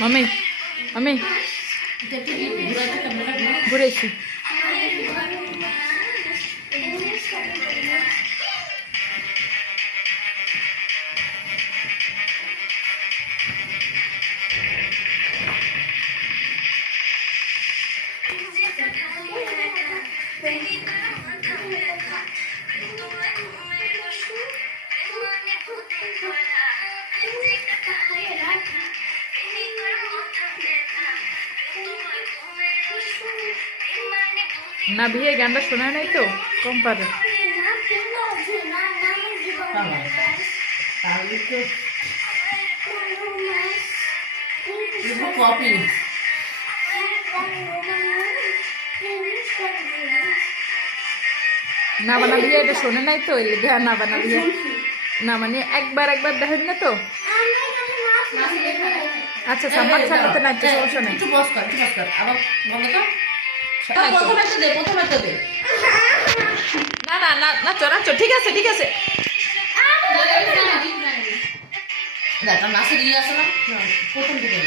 mummy mummy घुरेছি না বিয়ে গানটা শোনায় নাই তো কম পারে না বানা বিয়ে এটা শোনে নাই তো না বানা বিয়ে না মানে একবার দেখেন না তো আচ্ছা সাম্মান সাথে নাই তো সমস্যা নাই একটু বস কর আবার বলো তো প্রথমে তো দে না না না নাচো নাচো ঠিক আছে দেখ নাচের ইয়ে আছে না প্রথম থেকে